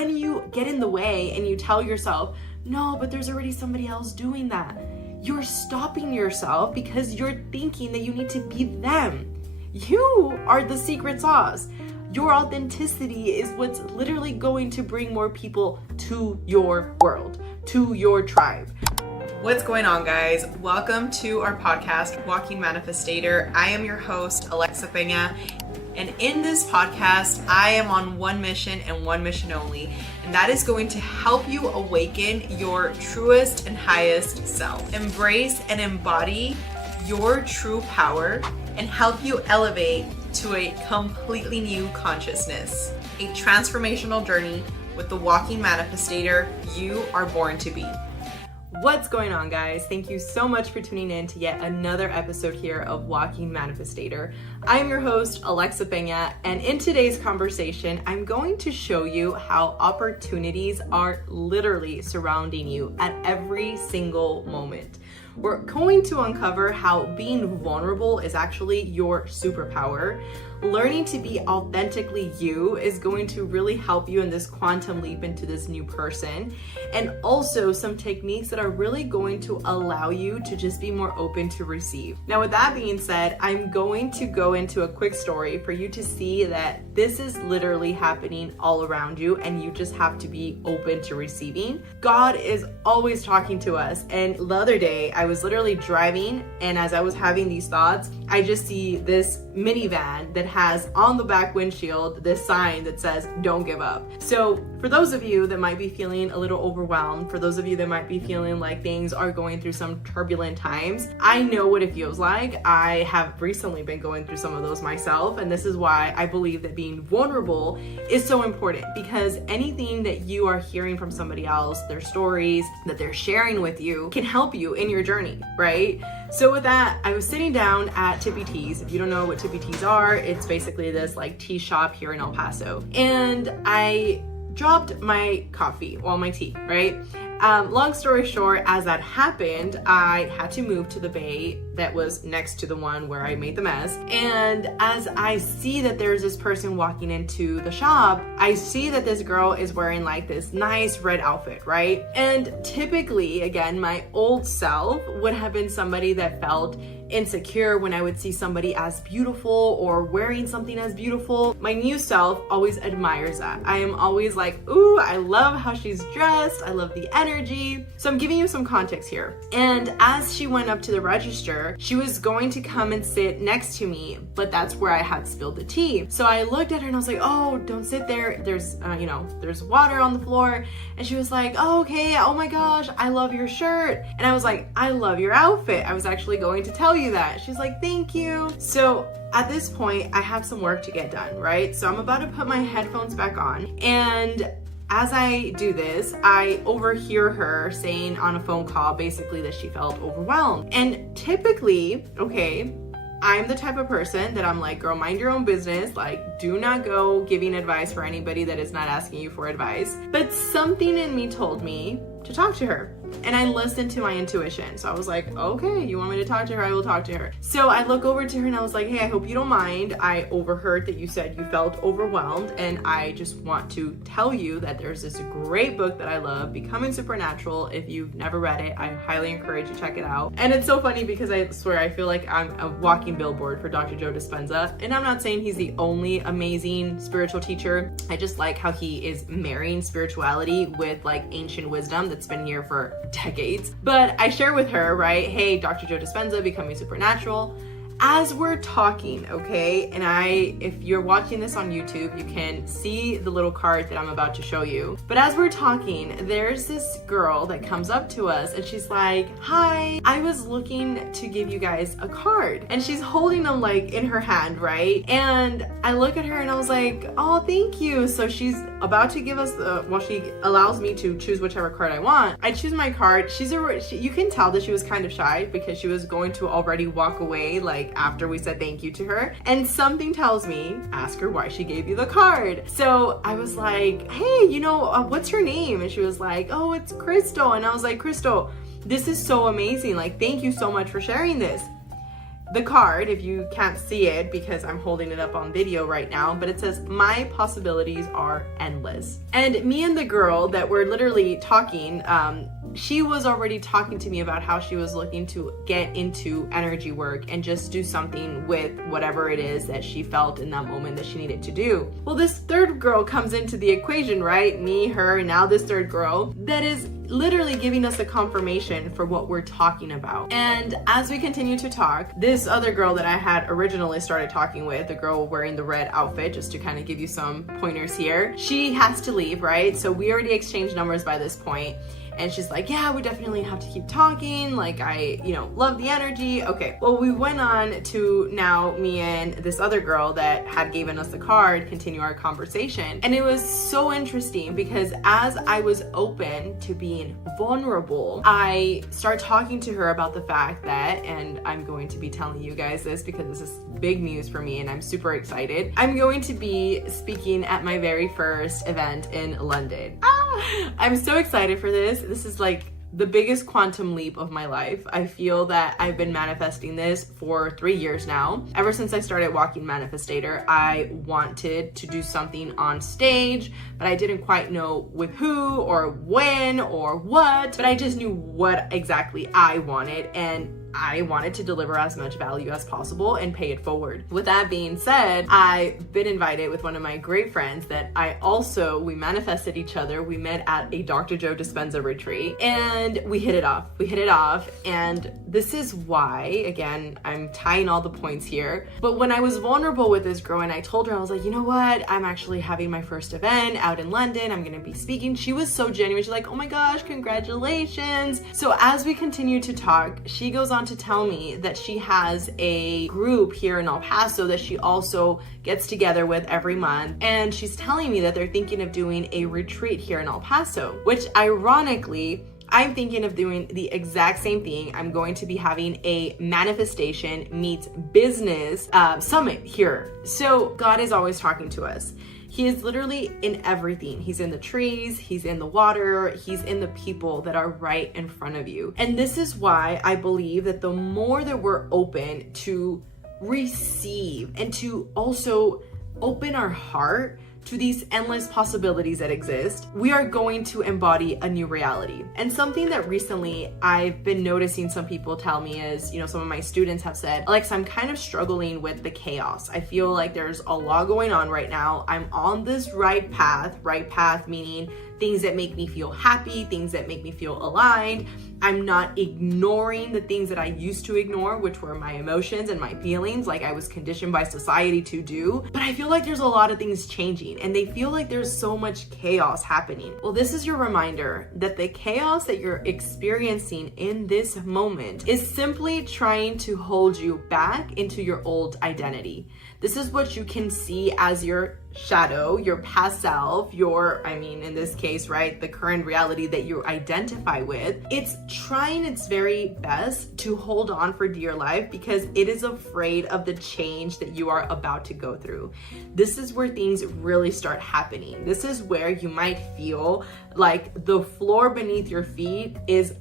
when you get in the way and you tell yourself, no, but there's already somebody else doing that, you're stopping yourself because you're thinking that you need to be them. You are the secret sauce. Your authenticity is what's literally going to bring more people to your world, to your tribe. What's going on, guys? Welcome to our podcast, Walking Manifestator. I am your host, Pena, and in this podcast, I am on one mission and one mission only, and that is going to help you awaken your truest and highest self. Embrace and embody your true power and help you elevate to a completely new consciousness. A transformational journey with the Walking Manifestator you are born to be. What's going on, guys? Thank you so much for tuning in to yet another episode here of Walking Manifestator. I'm your host, Pena, and in today's conversation, I'm going to show you how opportunities are literally surrounding you at every single moment. We're going to uncover how being vulnerable is actually your superpower. Learning to be authentically you is going to really help you in this quantum leap into this new person. And also some techniques that are really going to allow you to just be more open to receive. Now, with that being said, I'm going to go into a quick story for you to see that this is literally happening all around you and you just have to be open to receiving. God is always talking to us. And the other day, I was literally driving, and as I was having these thoughts, I just see this minivan that has on the back windshield this sign that says, "Don't give up." So for those of you that might be feeling a little overwhelmed, for those of you that might be feeling like things are going through some turbulent times, I know what it feels like. I have recently been going through some of those myself, and this is why I believe that being vulnerable is so important, because anything that you are hearing from somebody else, their stories that they're sharing with you, can help you in your journey, right? So with that, I was sitting down at Tippy Teas. If you don't know what Tippy Teas are, it's basically this like tea shop here in El Paso. And I dropped my coffee, my tea, right? Long story short, as that happened, I had to move to the bay that was next to the one where I made the mess. And as I see that there's this person walking into the shop, I see that this girl is wearing like this nice red outfit, right? And typically, again, my old self would have been somebody that felt insecure when I would see somebody as beautiful or wearing something as beautiful. My new self always admires that. I am always like, ooh, I love how she's dressed. I love the energy. So I'm giving you some context here. And as she went up to the register, she was going to come and sit next to me, but that's where I had spilled the tea. So I looked at her and I was like, oh, don't sit there. There's water on the floor. And she was like, oh, okay. Oh my gosh, I love your shirt. And I was like, I love your outfit. I was actually going to tell you that. She's like, thank you. So at this point, I have some work to get done, right? So I'm about to put my headphones back on, and as I do this, I overhear her saying on a phone call basically that she felt overwhelmed. And typically, okay, I'm the type of person that I'm like, girl, mind your own business. Like, do not go giving advice for anybody that is not asking you for advice. But something in me told me to talk to her. And I listened to my intuition. So I was like, okay, you want me to talk to her? I will talk to her. So I look over to her and I was like, hey, I hope you don't mind. I overheard that you said you felt overwhelmed. And I just want to tell you that there's this great book that I love, Becoming Supernatural. If you've never read it, I highly encourage you to check it out. And it's so funny because I swear I feel like I'm a walking billboard for Dr. Joe Dispenza. And I'm not saying he's the only amazing spiritual teacher. I just like how he is marrying spirituality with like ancient wisdom that's been here for decades. But I share with her, right, hey, Dr. Joe Dispenza, Becoming Supernatural. As we're talking, okay, and if you're watching this on YouTube, you can see the little card that I'm about to show you. But as we're talking, there's this girl that comes up to us and she's like, hi, I was looking to give you guys a card. And she's holding them like in her hand, right? And I look at her and I was like, oh, thank you. So she's about to give us she allows me to choose whichever card I want. I choose my card. You can tell that she was kind of shy because she was going to already walk away like after we said thank you to her. And something tells me, ask her why she gave you the card. So I was like, hey, what's her name? And she was like, oh, it's Crystal. And I was like, Crystal, this is so amazing. Like, thank you so much for sharing this. the card, if you can't see it because I'm holding it up on video right now, but it says, "My possibilities are endless." And me and the girl that were literally talking, she was already talking to me about how she was looking to get into energy work and just do something with whatever it is that she felt in that moment that she needed to do. Well, this third girl comes into the equation, right? Me, her, and now this third girl that is literally giving us a confirmation for what we're talking about. And as we continue to talk, this other girl that I had originally started talking with, the girl wearing the red outfit, just to kind of give you some pointers here, she has to leave, right? So we already exchanged numbers by this point. And she's like, "Yeah, we definitely have to keep talking. Like, I, love the energy." Okay. Well, we went on to now me and this other girl that had given us the card continue our conversation. And it was so interesting because as I was open to being vulnerable, I start talking to her about the fact that, and I'm going to be telling you guys this because this is big news for me and I'm super excited. I'm going to be speaking at my very first event in London. I'm so excited for this. This is like the biggest quantum leap of my life. I feel that I've been manifesting this for 3 years now. Ever since I started Walking Manifestator, I wanted to do something on stage, but I didn't quite know with who or when or what, but I just knew what exactly I wanted, and I wanted to deliver as much value as possible and pay it forward. With that being said, I've been invited with one of my great friends that we manifested each other. We met at a Dr. Joe Dispenza retreat and we hit it off. And this is why, again, I'm tying all the points here. But when I was vulnerable with this girl and I told her, I was like, "You know what? I'm actually having my first event out in London. I'm going to be speaking." She was so genuine. She's like, "Oh my gosh, congratulations." So as we continue to talk, she goes on to tell me that she has a group here in El Paso that she also gets together with every month. And she's telling me that they're thinking of doing a retreat here in El Paso, which ironically, I'm thinking of doing the exact same thing. I'm going to be having a manifestation meets business summit here. So God is always talking to us. He is literally in everything. He's in the trees, he's in the water, he's in the people that are right in front of you. And this is why I believe that the more that we're open to receive and to also open our heart to these endless possibilities that exist, we are going to embody a new reality. And something that recently I've been noticing some people tell me is, some of my students have said, "Alexa, I'm kind of struggling with the chaos. I feel like there's a lot going on right now. I'm on this right path meaning things that make me feel happy, things that make me feel aligned. I'm not ignoring the things that I used to ignore, which were my emotions and my feelings, like I was conditioned by society to do. But I feel like there's a lot of things changing and they feel like there's so much chaos happening." Well, this is your reminder that the chaos that you're experiencing in this moment is simply trying to hold you back into your old identity. This is what you can see as your shadow, your past self, in this case, right, the current reality that you identify with. It's trying its very best to hold on for dear life because it is afraid of the change that you are about to go through. This is where things really start happening. This is where you might feel like the floor beneath your feet is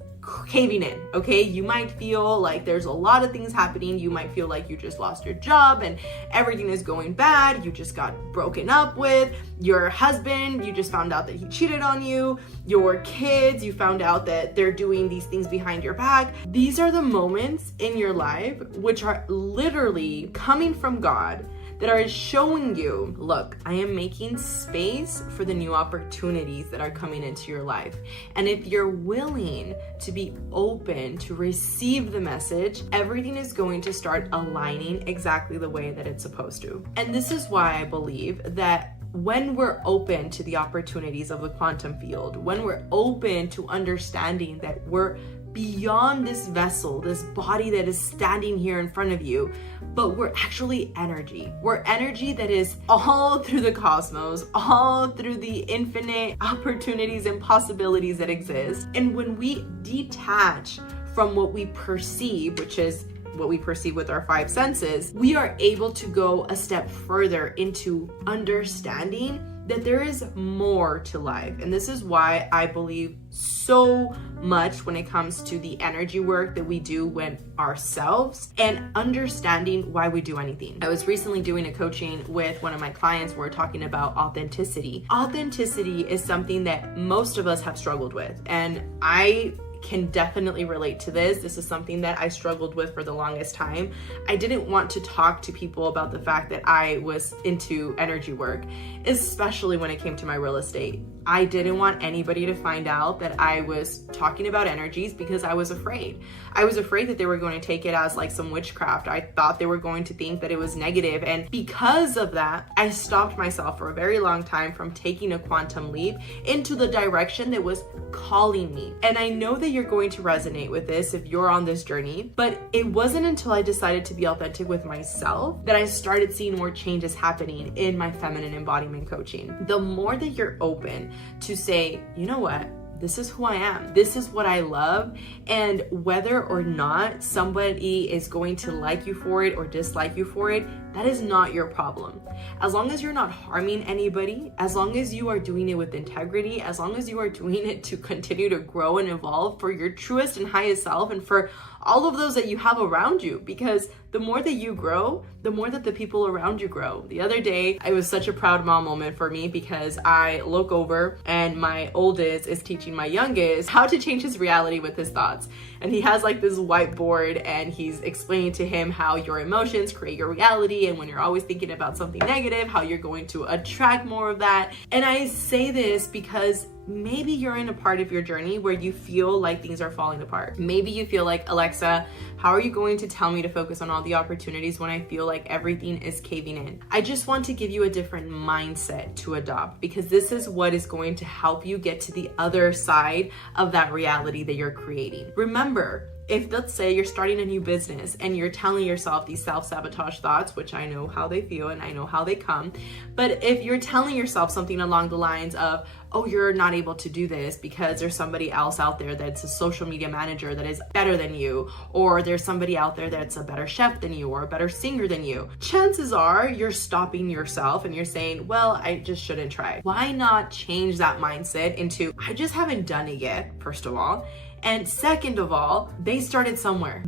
caving in, okay? You might feel like there's a lot of things happening. You might feel like you just lost your job and everything is going bad. You just got broken up with. Your husband, you just found out that he cheated on you. Your kids, you found out that they're doing these things behind your back. These are the moments in your life which are literally coming from God that are showing you, look, I am making space for the new opportunities that are coming into your life. And if you're willing to be open to receive the message, everything is going to start aligning exactly the way that it's supposed to. And this is why I believe that when we're open to the opportunities of the quantum field, when we're open to understanding that we're beyond this vessel, this body that is standing here in front of you, but we're actually energy. We're energy that is all through the cosmos, all through the infinite opportunities and possibilities that exist. And when we detach from what we perceive, which is what we perceive with our five senses, we are able to go a step further into understanding that there is more to life. And this is why I believe so much when it comes to the energy work that we do with ourselves and understanding why we do anything. I was recently doing a coaching with one of my clients. We're talking about authenticity. Authenticity is something that most of us have struggled with, and I can definitely relate to this. This is something that I struggled with for the longest time. I didn't want to talk to people about the fact that I was into energy work, especially when it came to my real estate. I didn't want anybody to find out that I was talking about energies because I was afraid. I was afraid that they were going to take it as like some witchcraft. I thought they were going to think that it was negative. And because of that, I stopped myself for a very long time from taking a quantum leap into the direction that was calling me. And I know that you're going to resonate with this if you're on this journey, but it wasn't until I decided to be authentic with myself that I started seeing more changes happening in my feminine embodiment coaching. The more that you're open to say, you know what, this is who I am. This is what I love. And whether or not somebody is going to like you for it or dislike you for it, that is not your problem. As long as you're not harming anybody, as long as you are doing it with integrity, as long as you are doing it to continue to grow and evolve for your truest and highest self and for all of those that you have around you, because the more that you grow, the more that the people around you grow. The other day, it was such a proud mom moment for me because I look over and my oldest is teaching my youngest how to change his reality with his thoughts. And he has like this whiteboard and he's explaining to him how your emotions create your reality. And when you're always thinking about something negative, how you're going to attract more of that. And I say this because maybe you're in a part of your journey where you feel like things are falling apart. Maybe you feel like, Alexa, how are you going to tell me to focus on all the opportunities when I feel like everything is caving in? I just want to give you a different mindset to adopt, because this is what is going to help you get to the other side of that reality that you're creating. Remember, if let's say you're starting a new business and you're telling yourself these self-sabotage thoughts, which I know how they feel and I know how they come, but if you're telling yourself something along the lines of, oh, you're not able to do this because there's somebody else out there that's a social media manager that is better than you, or there's somebody out there that's a better chef than you or a better singer than you, chances are you're stopping yourself and you're saying, well, I just shouldn't try. Why not change that mindset into, I just haven't done it yet, first of all. And second of all, they started somewhere.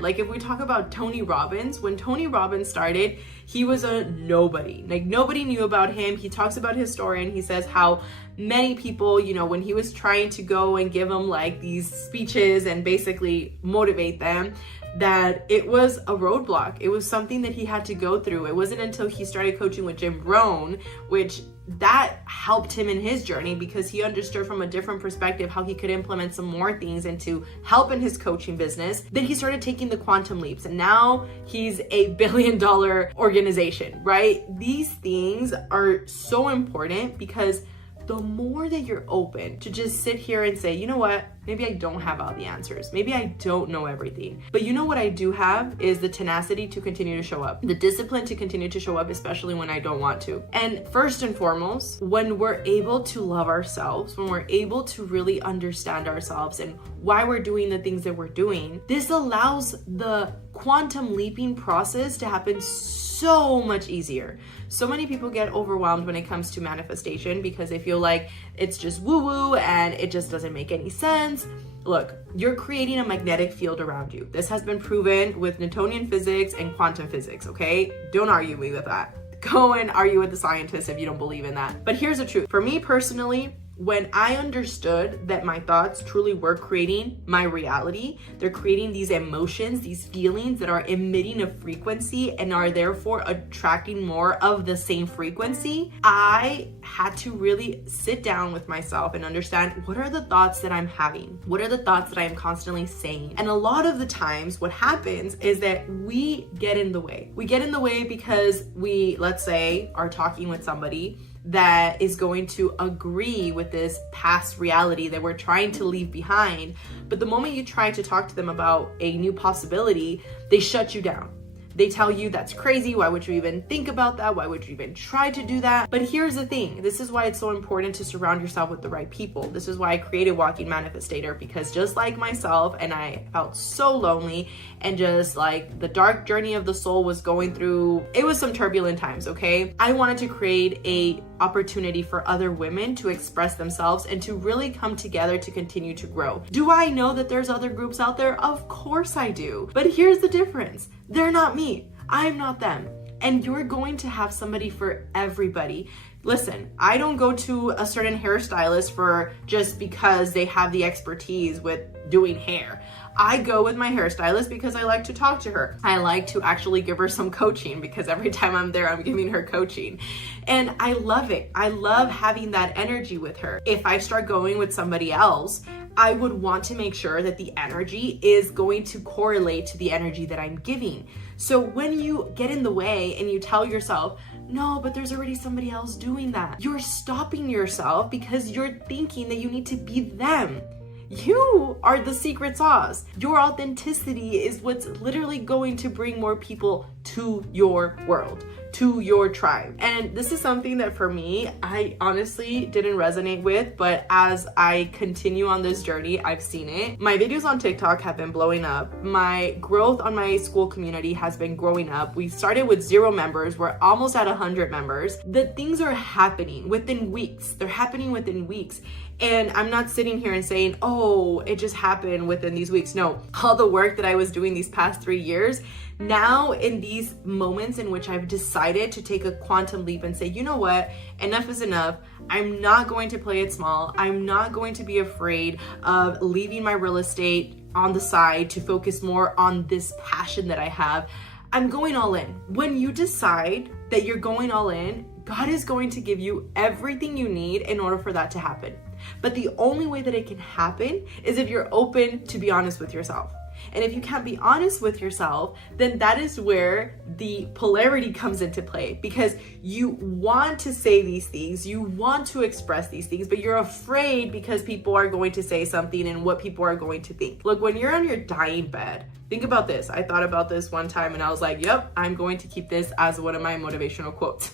Like if we talk about Tony Robbins, when Tony Robbins started, he was a nobody. Like nobody knew about him. He talks about his story and he says how many people, you know, when he was trying to go and give them like these speeches and basically motivate them, that it was a roadblock. It was something that he had to go through. It wasn't until he started coaching with Jim Rohn, which that helped him in his journey because he understood from a different perspective how he could implement some more things into help in his coaching business. Then he started taking the quantum leaps and now he's $1 billion organization, right? These things are so important because the more that you're open to just sit here and say, you know what, maybe I don't have all the answers. Maybe I don't know everything. But you know what I do have is the tenacity to continue to show up, the discipline to continue to show up, especially when I don't want to. And first and foremost, when we're able to love ourselves, when we're able to really understand ourselves and why we're doing the things that we're doing, this allows the quantum leaping process to happen so much easier. So many people get overwhelmed when it comes to manifestation because they feel like it's just woo-woo and it just doesn't make any sense. Look, you're creating a magnetic field around you. This has been proven with Newtonian physics and quantum physics, okay? Don't argue me with that. Go and argue with the scientists if you don't believe in that. But here's the truth. For me personally, when I understood that my thoughts truly were creating my reality, they're creating these emotions, these feelings that are emitting a frequency and are therefore attracting more of the same frequency, I had to really sit down with myself and understand, what are the thoughts that I'm having? What are the thoughts that I am constantly saying? And a lot of the times what happens is that we get in the way. We get in the way because we, let's say, are talking with somebody that is going to agree with this past reality that we're trying to leave behind. But the moment you try to talk to them about a new possibility, they shut you down. They tell you that's crazy. Why would you even think about that? Why would you even try to do that? But here's the thing. This is why it's so important to surround yourself with the right people. This is why I created Walking Manifestator, because just like myself, and I felt so lonely and just like the dark journey of the soul was going through, it was some turbulent times, okay? I wanted to create a opportunity for other women to express themselves and to really come together to continue to grow. Do I know that there's other groups out there? Of course I do. But here's the difference. They're not me. I'm not them. And you're going to have somebody for everybody. Listen, I don't go to a certain hairstylist for just because they have the expertise with doing hair. I go with my hairstylist because I like to talk to her. I like to actually give her some coaching because every time I'm there, I'm giving her coaching. And I love it. I love having that energy with her. If I start going with somebody else, I would want to make sure that the energy is going to correlate to the energy that I'm giving. So when you get in the way and you tell yourself, no, but there's already somebody else doing that, you're stopping yourself because you're thinking that you need to be them. You are the secret sauce. Your authenticity is what's literally going to bring more people to your world, to your tribe. And this is something that for me, I honestly didn't resonate with, but as I continue on this journey, I've seen it. My videos on TikTok have been blowing up. My growth on my school community has been growing up. We started with 0 members. We're almost at 100 members. The things are happening within weeks. They're happening within weeks. And I'm not sitting here and saying, oh, it just happened within these weeks. No, all the work that I was doing these past 3 years, now in these moments in which I've decided to take a quantum leap and say, you know what, enough is enough. I'm not going to play it small. I'm not going to be afraid of leaving my real estate on the side to focus more on this passion that I have. I'm going all in. When you decide that you're going all in, God is going to give you everything you need in order for that to happen. But the only way that it can happen is if you're open to be honest with yourself. And if you can't be honest with yourself, then that is where the polarity comes into play, because you want to say these things, you want to express these things, but you're afraid because people are going to say something and what people are going to think. Look, when you're on your dying bed, think about this. I thought about this one time and I was like, yep, I'm going to keep this as one of my motivational quotes.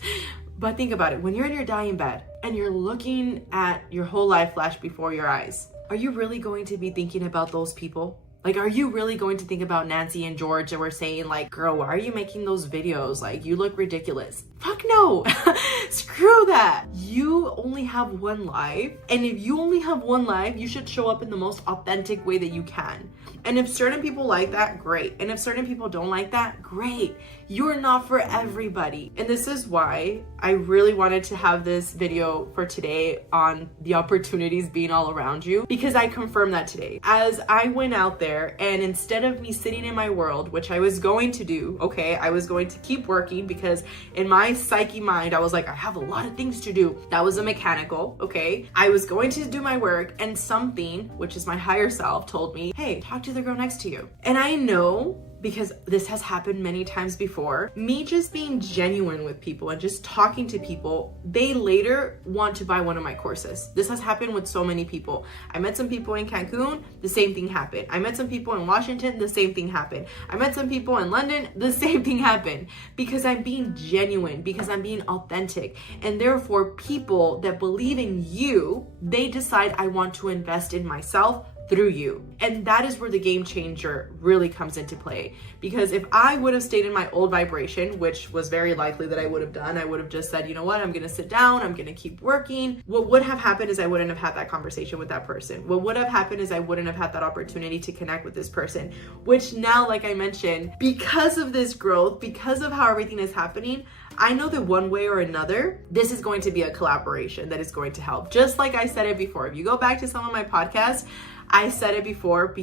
But think about it. When you're in your dying bed and you're looking at your whole life flash before your eyes, are you really going to be thinking about those people? Like, are you really going to think about Nancy and George that were saying like, girl, why are you making those videos? Like, you look ridiculous. Fuck no. Screw that. You only have one life. And if you only have one life, you should show up in the most authentic way that you can. And if certain people like that, great. And if certain people don't like that, great. You're not for everybody. And this is why I really wanted to have this video for today on the opportunities being all around you, because I confirmed that today. As I went out there and instead of me sitting in my world, which I was going to do, okay, I was going to keep working because in my psyche mind, I was like, I have a lot of things to do. That was a mechanical, okay? I was going to do my work and something, which is my higher self, told me, hey, talk to the girl next to you. And I know, because this has happened many times before, me just being genuine with people and just talking to people, they later want to buy one of my courses. This has happened with so many people. I met some people in Cancun, the same thing happened. I met some people in Washington, the same thing happened. I met some people in London, the same thing happened. Because I'm being genuine, because I'm being authentic. And therefore, people that believe in you, they decide I want to invest in myself through you. And that is where the game changer really comes into play. Because if I would have stayed in my old vibration, which was very likely that I would have done, I would have just said, you know what, I'm gonna sit down, I'm gonna keep working. What would have happened is I wouldn't have had that conversation with that person. What would have happened is I wouldn't have had that opportunity to connect with this person, which now, like I mentioned, because of this growth, because of how everything is happening, I know that one way or another, this is going to be a collaboration that is going to help. Just like I said it before. If you go back to some of my podcasts, I said it before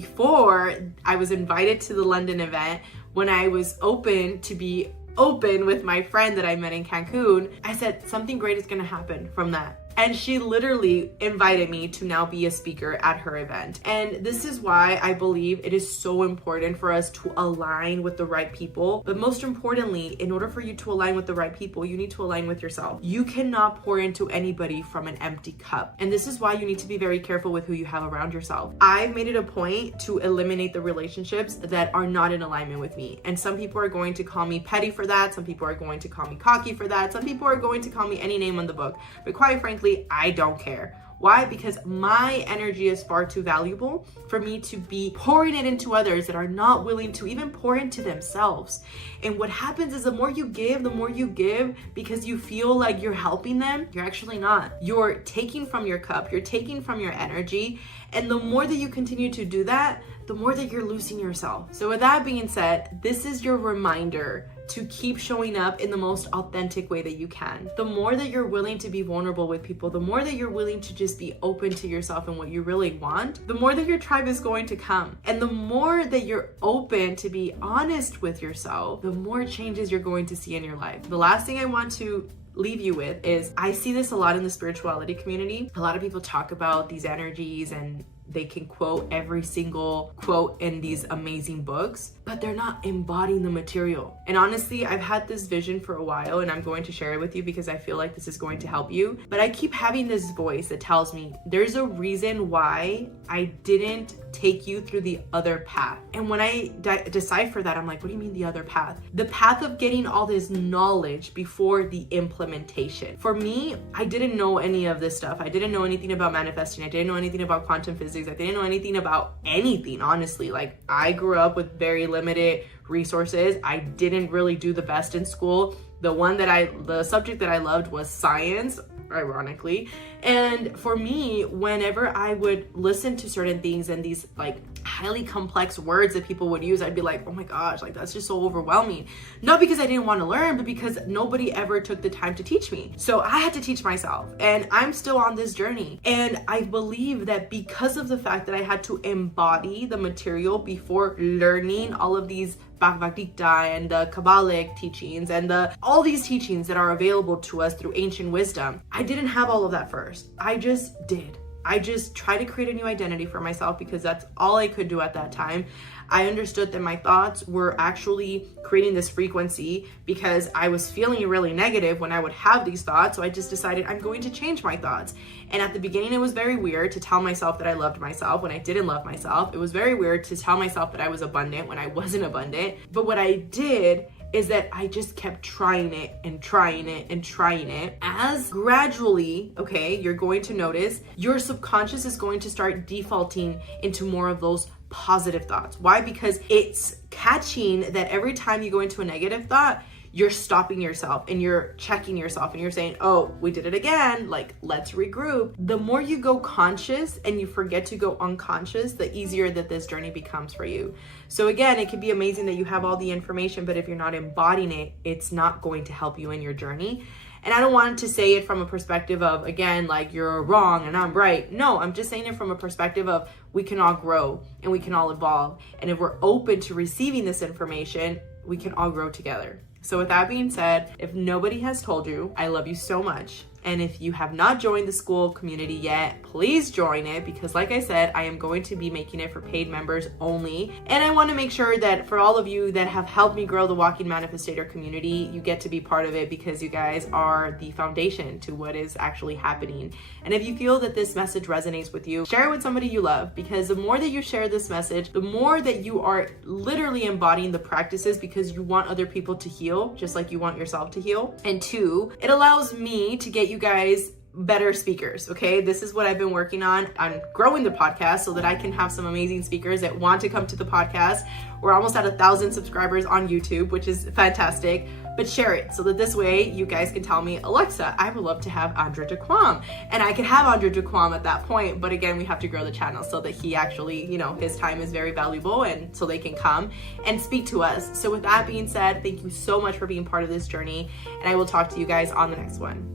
I was invited to the London event, when I was open to be open with my friend that I met in Cancun, I said something great is gonna happen from that. And she literally invited me to now be a speaker at her event. And this is why I believe it is so important for us to align with the right people. But most importantly, in order for you to align with the right people, you need to align with yourself. You cannot pour into anybody from an empty cup. And this is why you need to be very careful with who you have around yourself. I've made it a point to eliminate the relationships that are not in alignment with me. And some people are going to call me petty for that. Some people are going to call me cocky for that. Some people are going to call me any name on the book. But quite frankly, I don't care. Why? Because my energy is far too valuable for me to be pouring it into others that are not willing to even pour into themselves. And what happens is the more you give because you feel like you're helping them, you're actually not. You're taking from your cup, you're taking from your energy. And the more that you continue to do that, the more that you're losing yourself. So with that being said, this is your reminder to keep showing up in the most authentic way that you can. The more that you're willing to be vulnerable with people, the more that you're willing to just be open to yourself and what you really want, the more that your tribe is going to come. And the more that you're open to be honest with yourself, the more changes you're going to see in your life. The last thing I want to leave you with is, I see this a lot in the spirituality community. A lot of people talk about these energies and they can quote every single quote in these amazing books, but they're not embodying the material. And honestly, I've had this vision for a while and I'm going to share it with you because I feel like this is going to help you. But I keep having this voice that tells me there's a reason why I didn't take you through the other path. And when I decipher that, I'm like, what do you mean the other path? The path of getting all this knowledge before the implementation. For me, I didn't know any of this stuff. I didn't know anything about manifesting. I didn't know anything about quantum physics. I didn't know anything about anything, honestly. Like, I grew up with very limited resources. I didn't really do the best in school. The subject that I loved was science, ironically. And for me, whenever I would listen to certain things and these like highly complex words that people would use, I'd be like, oh my gosh, like that's just so overwhelming. Not because I didn't want to learn, but because nobody ever took the time to teach me. So I had to teach myself, and I'm still on this journey. And I believe that because of the fact that I had to embody the material before learning all of these Bhagavad Gita and the Kabbalic teachings and all these teachings that are available to us through ancient wisdom, I didn't have all of that first. I just did. I just tried to create a new identity for myself because that's all I could do at that time. I understood that my thoughts were actually creating this frequency because I was feeling really negative when I would have these thoughts. So I just decided I'm going to change my thoughts. And at the beginning, it was very weird to tell myself that I loved myself when I didn't love myself. It was very weird to tell myself that I was abundant when I wasn't abundant. But what I did is that I just kept trying it and trying it and trying it. As gradually, okay, you're going to notice your subconscious is going to start defaulting into more of those positive thoughts. Why? Because it's catching that every time you go into a negative thought, you're stopping yourself and you're checking yourself and you're saying, oh, we did it again, like, let's regroup. The more you go conscious and you forget to go unconscious, the easier that this journey becomes for you. So again, it can be amazing that you have all the information, but if you're not embodying it, it's not going to help you in your journey. And I don't want to say it from a perspective of, again, like you're wrong and I'm right. No, I'm just saying it from a perspective of we can all grow and we can all evolve. And if we're open to receiving this information, we can all grow together. So with that being said, if nobody has told you, I love you so much. And if you have not joined the school community yet, please join it because like I said, I am going to be making it for paid members only. And I want to make sure that for all of you that have helped me grow the Walking Manifestator community, you get to be part of it because you guys are the foundation to what is actually happening. And if you feel that this message resonates with you, share it with somebody you love because the more that you share this message, the more that you are literally embodying the practices because you want other people to heal just like you want yourself to heal. And two, it allows me to get you guys better speakers, okay? This is what I've been working on growing the podcast so that I can have some amazing speakers that want to come to the podcast. We're almost at 1,000 subscribers on YouTube, which is fantastic, but share it so that this way you guys can tell me, Alexa, I would love to have Andre Dequam, and I can have Andre Dequam at that point. But again, we have to grow the channel so that he actually, his time is very valuable and so they can come and speak to us. So with that being said, thank you so much for being part of this journey, and I will talk to you guys on the next one.